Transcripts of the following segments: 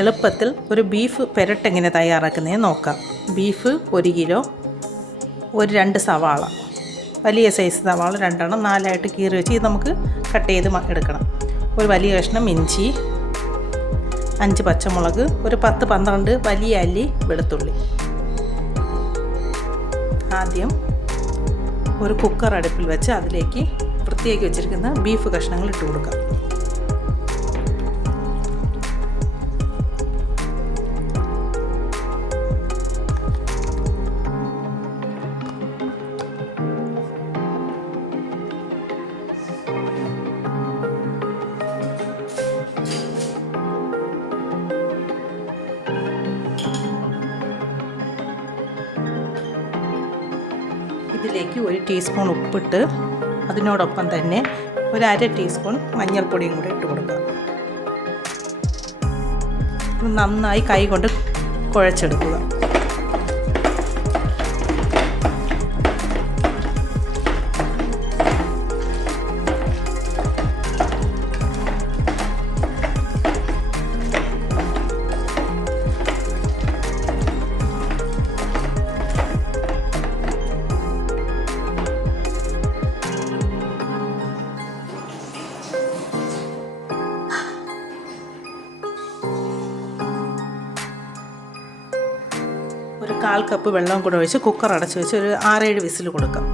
എളുപ്പത്തിൽ ഒരു ബീഫ് പെരട്ട് എങ്ങനെ തയ്യാറാക്കുന്നതെന്ന് നോക്കാം. ബീഫ് 1 കിലോ, ഒരു 2 സവാള, വലിയ സൈസ് സവാള 2 4ആയിട്ട് കീറി വെച്ച് ഇത് നമുക്ക് കട്ട് ചെയ്ത് എടുക്കണം. ഒരു വലിയ കഷ്ണം ഇഞ്ചി, 5 പച്ചമുളക്, ഒരു 10-12 വലിയ അല്ലി വെളുത്തുള്ളി. ആദ്യം ഒരു കുക്കർ അടുപ്പിൽ വെച്ച് അതിലേക്ക് വൃത്തിയാക്കി വെച്ചിരിക്കുന്ന ബീഫ് കഷ്ണങ്ങൾ ഇട്ട് കൊടുക്കാം. ഇതിലേക്ക് 1 ടീസ്പൂൺ ഉപ്പിട്ട് അതിനോടൊപ്പം തന്നെ ഒരു 1/2 ടീസ്പൂൺ മഞ്ഞൾപ്പൊടിയും കൂടി ഇട്ട് കൊടുക്കുക. നന്നായി കൈ കൊണ്ട് കുഴച്ചെടുക്കുക. ഒരു 1/4 കപ്പ് വെള്ളം കൂടെ ഒഴിച്ച് കുക്കർ അടച്ച് വെച്ച് ഒരു 6-7 വിസിൽ കൊടുക്കാം.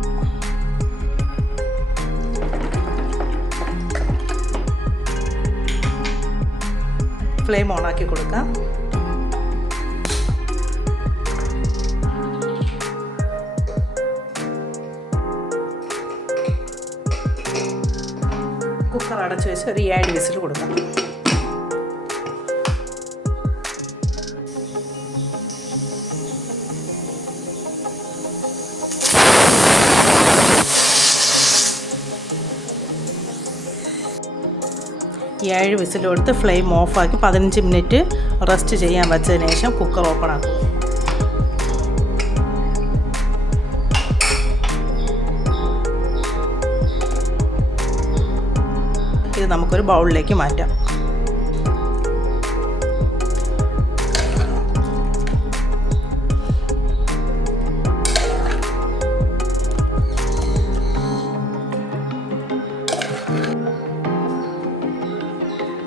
ഫ്ലെയിം ഓണാക്കി കൊടുക്കാം. കുക്കർ അടച്ച് വെച്ച് ഒരു 7 വിസിൽ കൊടുക്കാം. ഈ 7 വിസിൽ കൊടുത്ത് ഫ്ലെയിം ഓഫാക്കി 15 മിനിറ്റ് റെസ്റ്റ് ചെയ്യാൻ വെച്ചതിന് ശേഷം കുക്കർ ഓപ്പൺ ആക്കുക. ഇത് നമുക്കൊരു ബൗളിലേക്ക് മാറ്റാം.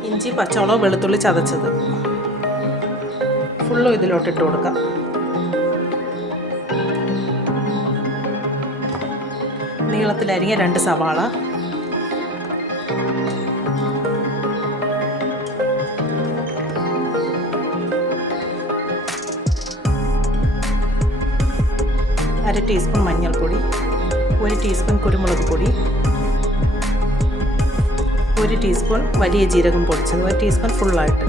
ഇഞ്ചി, പച്ചമുളക്, വെളുത്തുള്ളി ചതച്ചത് ഫുള്ളും ഇതിലോട്ടിട്ട് കൊടുക്കാം. നീളത്തിലരിഞ്ഞ 2 സവാള, അര ടീസ്പൂൺ മഞ്ഞൾപ്പൊടി, 1 ടീസ്പൂൺ കുരുമുളക് പൊടി, 1 ടീസ്പൂൺ വലിയ ജീരകം പൊടിച്ചത്, 1 ടീസ്പൂൺ ഫുള്ളായിട്ട്.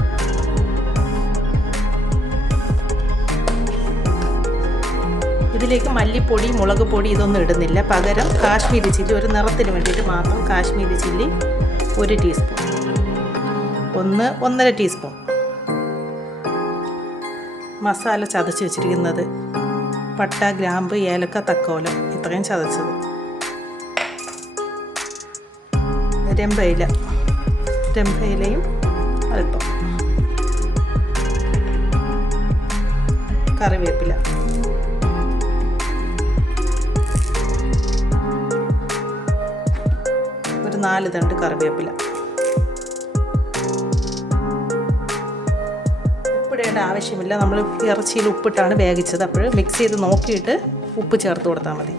ഇതിലേക്ക് മല്ലിപ്പൊടി, മുളക് പൊടി ഇതൊന്നും ഇടുന്നില്ല. പകരം കാശ്മീരി ചില്ലി, ഒരു നിറത്തിന് വേണ്ടിയിട്ട് മാത്രം Kashmiri chilli 1 teaspoon, 1-1.5 teaspoon. Masala ചതച്ച് വെച്ചിരിക്കുന്നത് പട്ട, ഗ്രാമ്പ്, ഏലക്ക, തക്കോലം ഇത്രയും ചതച്ചത്, രമ്പയിലയും അല്പം, കറിവേപ്പില, ഒരു 4 തണ്ട് കറിവേപ്പില. ഉപ്പിടേണ്ട ആവശ്യമില്ല. നമ്മൾ ഇറച്ചിയിൽ ഉപ്പിട്ടാണ് വേവിച്ചത്. അപ്പോൾ മിക്സ് ചെയ്ത് നോക്കിയിട്ട് ഉപ്പ് ചേർത്ത് കൊടുത്താൽ മതി.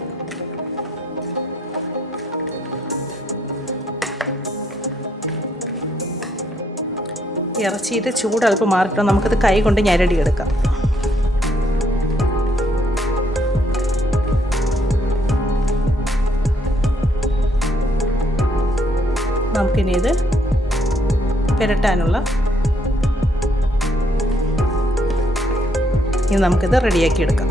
ഇറച്ചിയിട്ട് ചൂട് അല്പം മാറിയിട്ട് നമുക്കത് കൈ കൊണ്ട് ഞരടിയെടുക്കാം. നമുക്കിനി ഇത് പുരട്ടാനുള്ള ഇനി നമുക്കിത് റെഡിയാക്കി എടുക്കാം.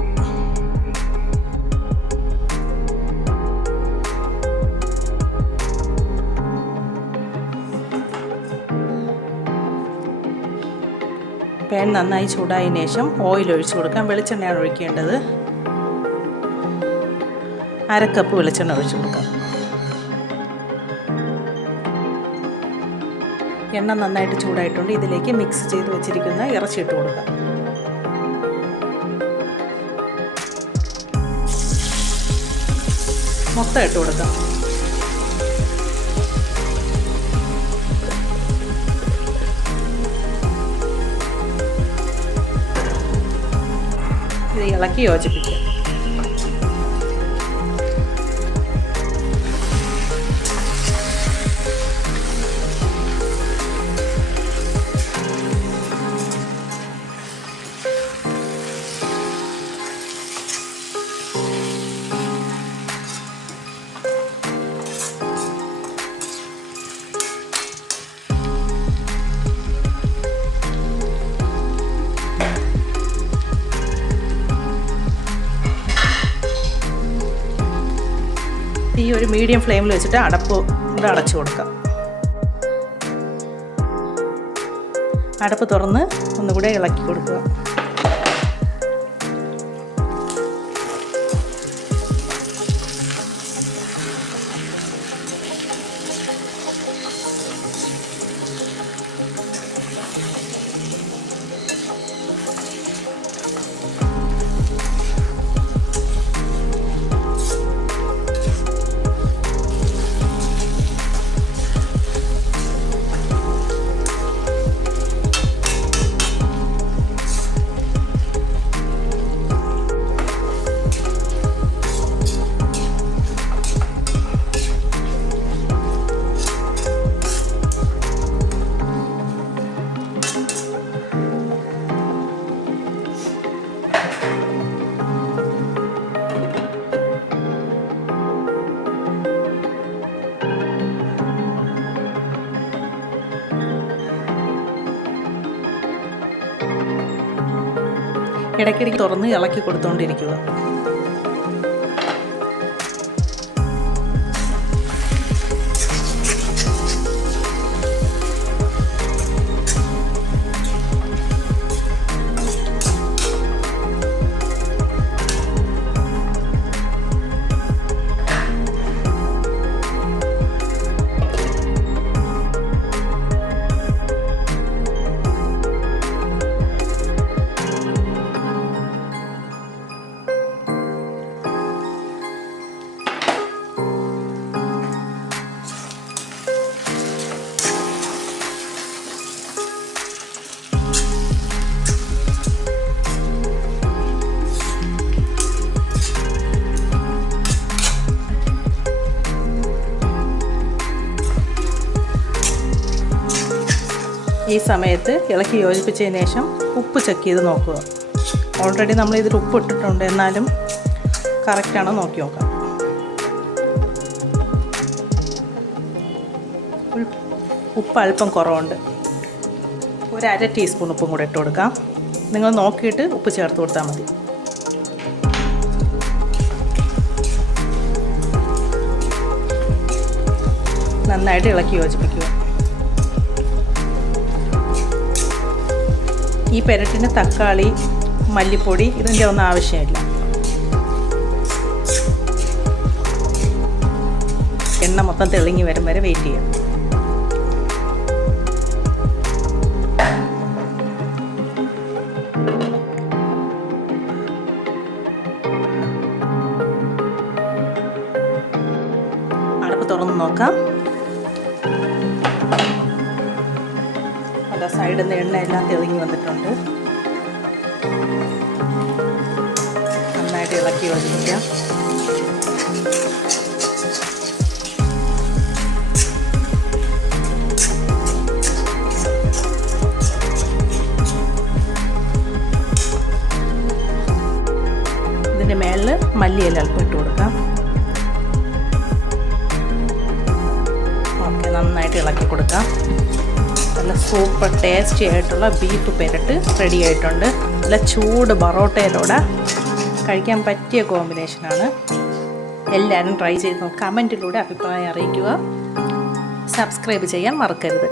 പാൻ നന്നായി ചൂടായതിനു ശേഷം ഓയിൽ ഒഴിച്ചു കൊടുക്കാം. വെളിച്ചെണ്ണയാണ് ഒഴിക്കേണ്ടത്. 1/2 കപ്പ് വെളിച്ചെണ്ണ ഒഴിച്ചു കൊടുക്കാം. എണ്ണ നന്നായിട്ട് ചൂടായിട്ടുണ്ട്. ഇതിലേക്ക് മിക്സ് ചെയ്ത് വെച്ചിരിക്കുന്ന ഇറച്ചി ഇട്ട് കൊടുക്കാം. മൊത്തം ഇട്ട് കൊടുക്കാം. ഇത് ഇളക്കി യോജിപ്പിക്കാം. തീ ഒരു മീഡിയം ഫ്ലെയിമിൽ വെച്ചിട്ട് അടച്ചു കൊടുക്കാം. അടപ്പ് തുറന്ന് ഒന്നുകൂടെ ഇളക്കി കൊടുക്കുക. ഇടയ്ക്കിടയ്ക്ക് തുറന്ന് ഇളക്കി കൊടുത്തുകൊണ്ടിരിക്കുക. ഈ സമയത്ത് ഇളക്കി യോജിപ്പിച്ചതിന് ശേഷം ഉപ്പ് ചെക്ക് ചെയ്ത് നോക്കുക. ഓൾറെഡി നമ്മൾ ഇതിൽ ഉപ്പ് ഇട്ടിട്ടുണ്ട്, എന്നാലും കറക്റ്റാണോ നോക്കി നോക്കാം. ഉപ്പ് അല്പം കുറവുണ്ട്. ഒരു 1/2 ടീസ്പൂൺ ഉപ്പും കൂടെ ഇട്ട് കൊടുക്കാം. നിങ്ങൾ നോക്കിയിട്ട് ഉപ്പ് ചേർത്ത് കൊടുത്താൽ മതി. നന്നായിട്ട് ഇളക്കി യോജിപ്പിക്കുക. ഈ പെരട്ടിന് തക്കാളി, മല്ലിപ്പൊടി ഇതിൻ്റെ ഒന്നും ആവശ്യമില്ല. എണ്ണ മൊത്തം തെളിഞ്ഞ് വരും വരെ വെയിറ്റ് ചെയ്യാം. അടപ്പ് തുറന്ന് നോക്കാം. സൈഡിൽ നിന്ന് എണ്ണയെല്ലാം തെളിഞ്ഞ് വന്നിട്ടുണ്ട്. നന്നായിട്ട് ഇളക്കി യോജിപ്പിക്കാം. ഇതിൻ്റെ മേളിൽ മല്ലിയില അല്പം ഇട്ട് കൊടുക്കാം. ഓക്കെ, നന്നായിട്ട് ഇളക്കി കൊടുക്കാം. നല്ല സൂപ്പർ ടേസ്റ്റി ആയിട്ടുള്ള ബീഫ് പെരട്ട് റെഡി ആയിട്ടുണ്ട്. നല്ല ചൂട് ബറോട്ടയിലൂടെ കഴിക്കാൻ പറ്റിയ കോമ്പിനേഷനാണ്. എല്ലാവരും ട്രൈ ചെയ്ത് നോക്കുക. കമൻറ്റിലൂടെ അഭിപ്രായം അറിയിക്കുക. സബ്സ്ക്രൈബ് ചെയ്യാൻ മറക്കരുത്.